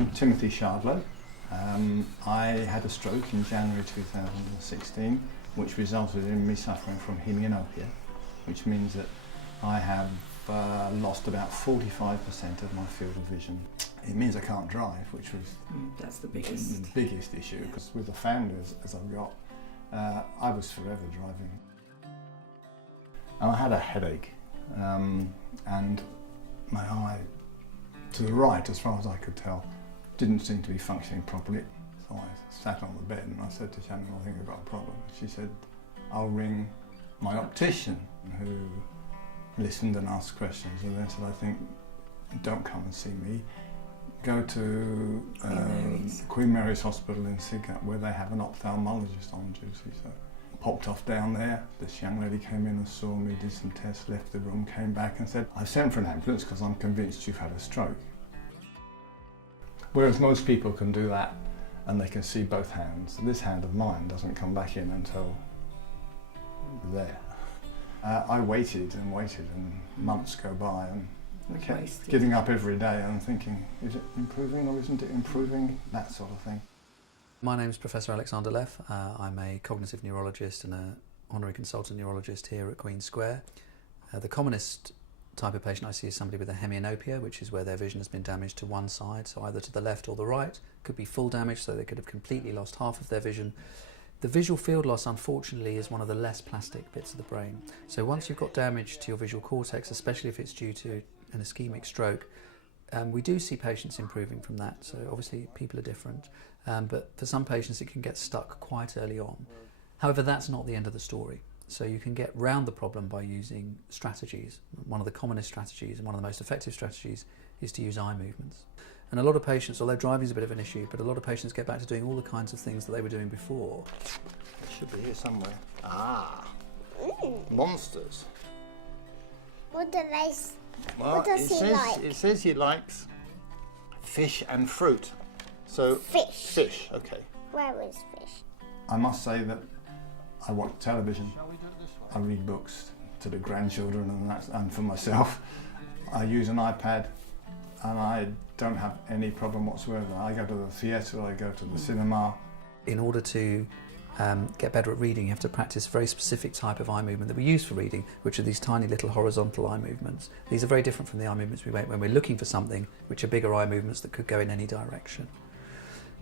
I'm Timothy Shardlow. I had a stroke in January 2016, which resulted in me suffering from hemianopia, which means that I have lost about 45% of my field of vision. It means I can't drive, which was that's the biggest issue, because with the family as I've got, I was forever driving. And I had a headache, and my eye to the right, as far as I could tell, didn't seem to be functioning properly. So I sat on the bed and I said to Shannon, I think I've got a problem. She said, I'll ring my optician, who listened and asked questions, and then said, I think, don't come and see me. Go to Queen Mary's Hospital in Sidcup, where they have an ophthalmologist on duty. So popped off down there. This young lady came in and saw me, did some tests, left the room, came back and said, I've sent for an ambulance because I'm convinced you've had a stroke. Whereas most people can do that and they can see both hands. This hand of mine doesn't come back in until there. I waited and waited, and months go by, and I kept getting up every day and thinking, is it improving or isn't it improving? That sort of thing. My name is Professor Alexander Leff. I'm a cognitive neurologist and an honorary consultant neurologist here at Queen Square. The commonest type of patient I see is somebody with a hemianopia, which is where their vision has been damaged to one side, so either to the left or the right. Could be full damage, so they could have completely lost half of their vision. The visual field loss, unfortunately, is one of the less plastic bits of the brain. So once you've got damage to your visual cortex, especially if it's due to an ischemic stroke, we do see patients improving from that. So obviously people are different, but for some patients it can get stuck quite early on. However, that's not the end of the story. So you can get round the problem by using strategies. One of the commonest strategies and one of the most effective strategies is to use eye movements. And a lot of patients, although driving is a bit of an issue, but a lot of patients get back to doing all the kinds of things that they were doing before. It should be here somewhere. Ah, monsters. What do they? Well, what does he like? It says he likes fish and fruit. So Fish. Fish, okay. Where is fish? I must say that I watch television. I read books to the grandchildren and for myself. I use an iPad, and I don't have any problem whatsoever. I go to the theatre, I go to the cinema. In order to get better at reading, you have to practice a very specific type of eye movement that we use for reading, which are these tiny little horizontal eye movements. These are very different from the eye movements we make when we're looking for something, which are bigger eye movements that could go in any direction.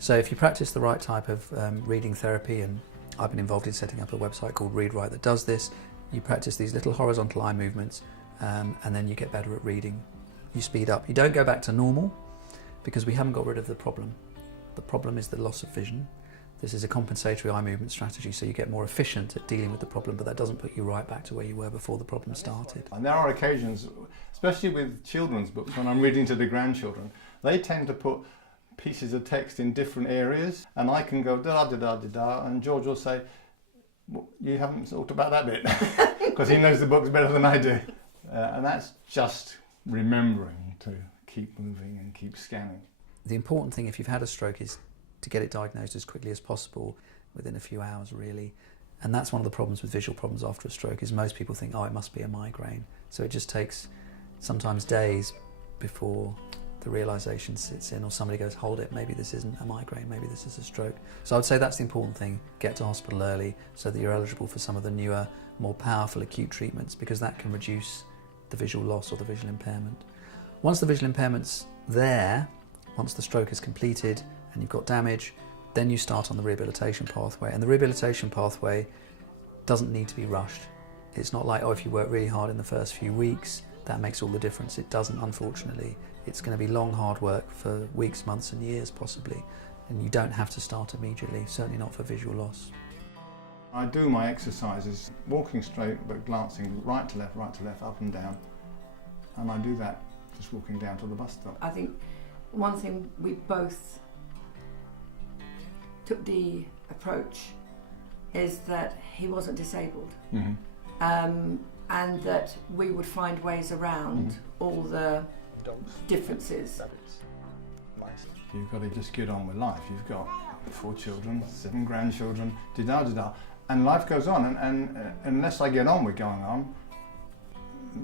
So if you practice the right type of reading therapy, and I've been involved in setting up a website called Read Right that does this, you practice these little horizontal eye movements, and then you get better at reading. You speed up. You don't go back to normal, because we haven't got rid of the problem. The problem is the loss of vision. This is a compensatory eye movement strategy, so you get more efficient at dealing with the problem, but that doesn't put you right back to where you were before the problem started. And there are occasions, especially with children's books, when I'm reading to the grandchildren, they tend to put pieces of text in different areas, and I can go da-da-da-da-da, and George will say, you haven't thought about that bit, because he knows the books better than I do. And that's just remembering to keep moving and keep scanning. The important thing if you've had a stroke is to get it diagnosed as quickly as possible, within a few hours really. And that's one of the problems with visual problems after a stroke, is most people think, oh, it must be a migraine. So it just takes sometimes days before the realisation sits in, or somebody goes, hold it, maybe this isn't a migraine, maybe this is a stroke. So I would say that's the important thing, get to hospital early so that you're eligible for some of the newer, more powerful acute treatments, because that can reduce the visual loss or the visual impairment. Once the visual impairment's there, once the stroke is completed and you've got damage, then you start on the rehabilitation pathway. And the rehabilitation pathway doesn't need to be rushed. It's not like, oh, if you work really hard in the first few weeks, that makes all the difference. It doesn't, unfortunately. It's going to be long, hard work for weeks, months and years possibly. And you don't have to start immediately, certainly not for visual loss. I do my exercises walking straight but glancing right to left, up and down. And I do that just walking down to the bus stop. I think one thing we both took the approach is that he wasn't disabled, and that we would find ways around all the differences. You've got to just get on with life. You've got 4 children, 7 grandchildren, da-da-da-da. And life goes on, and unless I get on with going on,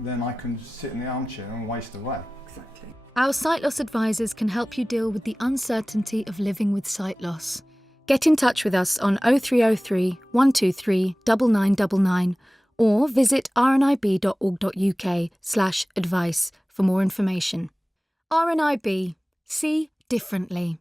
then I can sit in the armchair and waste away. Exactly. Our sight loss advisors can help you deal with the uncertainty of living with sight loss. Get in touch with us on 0303 123 9999 or visit rnib.org.uk/advice for more information. RNIB. See differently.